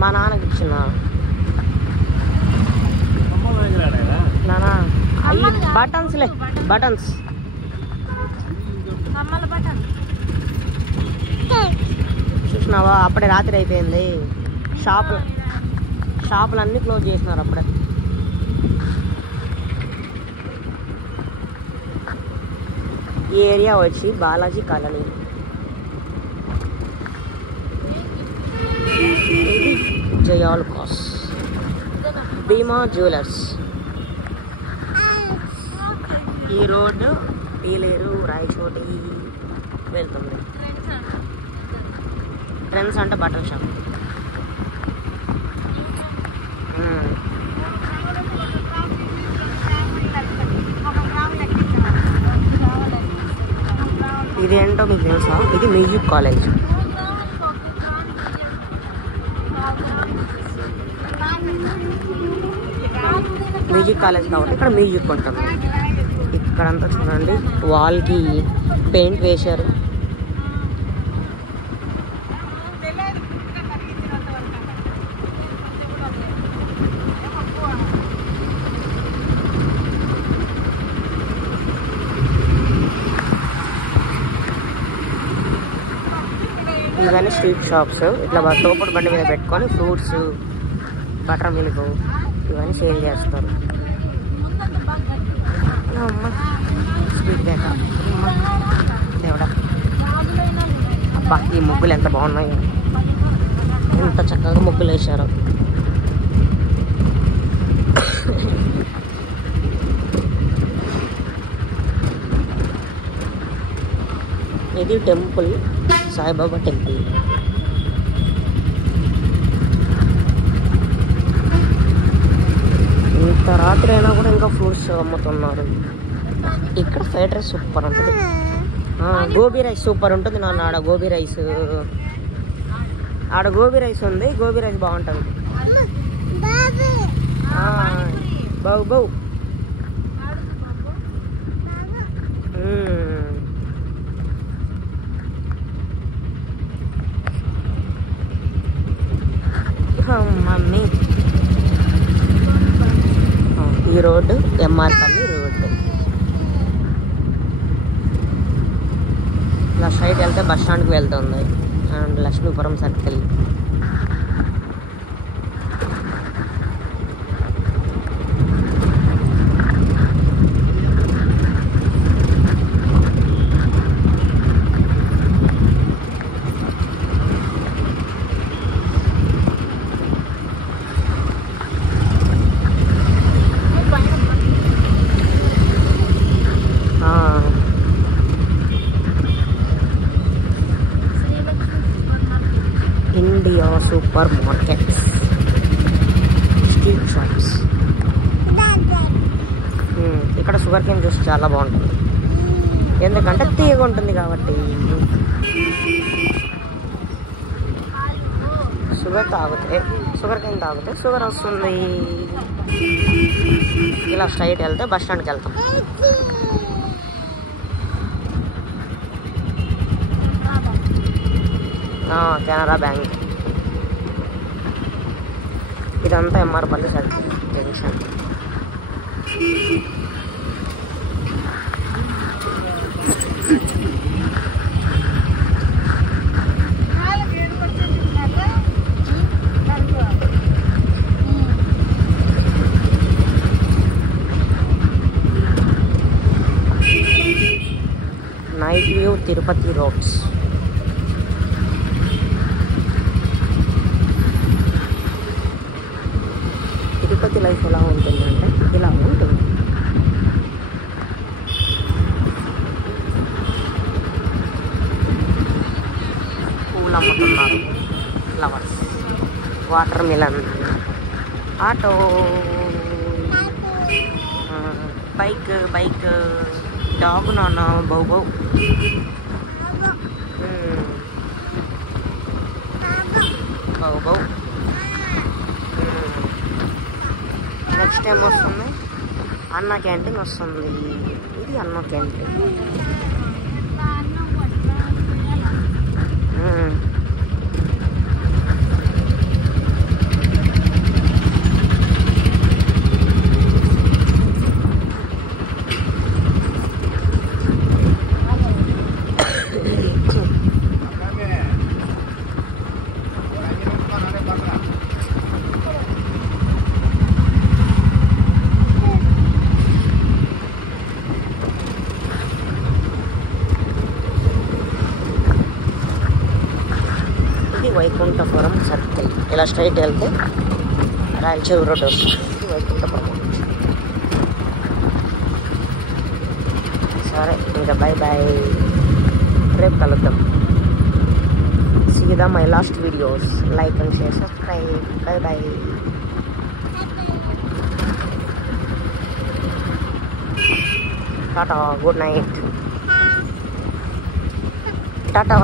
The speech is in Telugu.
మా నాన్నకి ఇచ్చిన నానా బటన్స్లే బటన్స్ చూసినావా అప్పుడే రాత్రి అయిపోయింది షాపులు అన్నీ క్లోజ్ చేసినారు అప్పుడే ఈ ఏరియా వచ్చి బాలాజీ కాలనీ ఇది జయాలుకాస్ భీమా జ్యువెలర్స్ ఈ రోడ్డు పీలేరు రాయచోటి వెళ్తుంది ఫ్రెండ్స్ అంటే బట్టల షాప్ ఇదేంటో మీకు తెలుసా ఇది మ్యూజిక్ కాలేజ్ కాబట్టి ఇక్కడ మ్యూజిక్ ఉంటుంది ఇక్కడంతా చూడండి వాల్కి పెయింట్ వేశారు ఇవన్నీ స్ట్రీట్ షాప్స్ ఇట్లా తోపుడు బండి మీద పెట్టుకొని ఫ్రూట్స్ బటర్ మిల్క్ ఇవన్నీ సేల్ చేస్తారు స్వీట్ బ్యాగ్ దేవుడా అబ్బా ఈ ముగ్గులు ఎంత బాగున్నాయి ఎంత చక్కగా ముగ్గులు వేశారు ఇది టెంపుల్ సాయిబాబా టెంపుల్ ఇంత రాత్రి అయినా కూడా ఇంకా ఫ్రూట్స్ అమ్ముతున్నారు ఇక్కడ ఫ్రైడ్ రైస్ సూపర్ ఉంటుంది గోబీ రైస్ సూపర్ ఉంటుంది నాన్న ఆడ గోబీ రైస్ ఉంది గోబీ రైస్ బాగుంటుంది బావు బావు మమ్మీ ఈ రోడ్డు ఎంఆర్పల్లి రోడ్డు ఇలా స్ట్రైట్ వెళ్తే బస్ స్టాండ్కి వెళ్తుంది and Lakshmipuram circle India super markets street shops ఇక్కడ షుగర్ కేన్ జ్యూస్ చాలా బాగుంటుంది ఎందుకంటే తీయగా ఉంటుంది కాబట్టి షుగర్ కేన్ తాగితే షుగర్ వస్తుంది ఇలా స్ట్రైట్ వెళ్తే బస్ స్టాండ్కి వెళ్తాం కెనరా బ్యాంక్ ఇదంతా MR Palli circle junction night view Tirupati roads Tirupati life ఎలా ఉంటుందంటే ఇలా ఉంటుంది పూలు అమ్ముతున్నారు flowers water melon auto bike dog నాన్న బౌ నెక్స్ట్ టైం వస్తుంది అన్న క్యాంటీన్ వస్తుంది ఇది అన్న క్యాంటీన్ వైకుంఠపురం సర్కిల్. ఇలా స్ట్రైట్ వెళ్తే రాయలచెరువు రోడ్ వస్తుంది. వైకుంఠపురం. సరే ఇంకా బై బాయ్, రేపు కలుద్దాం. See the my last videos. Like and share, subscribe. Bye bye. Tata. Good night. Tata.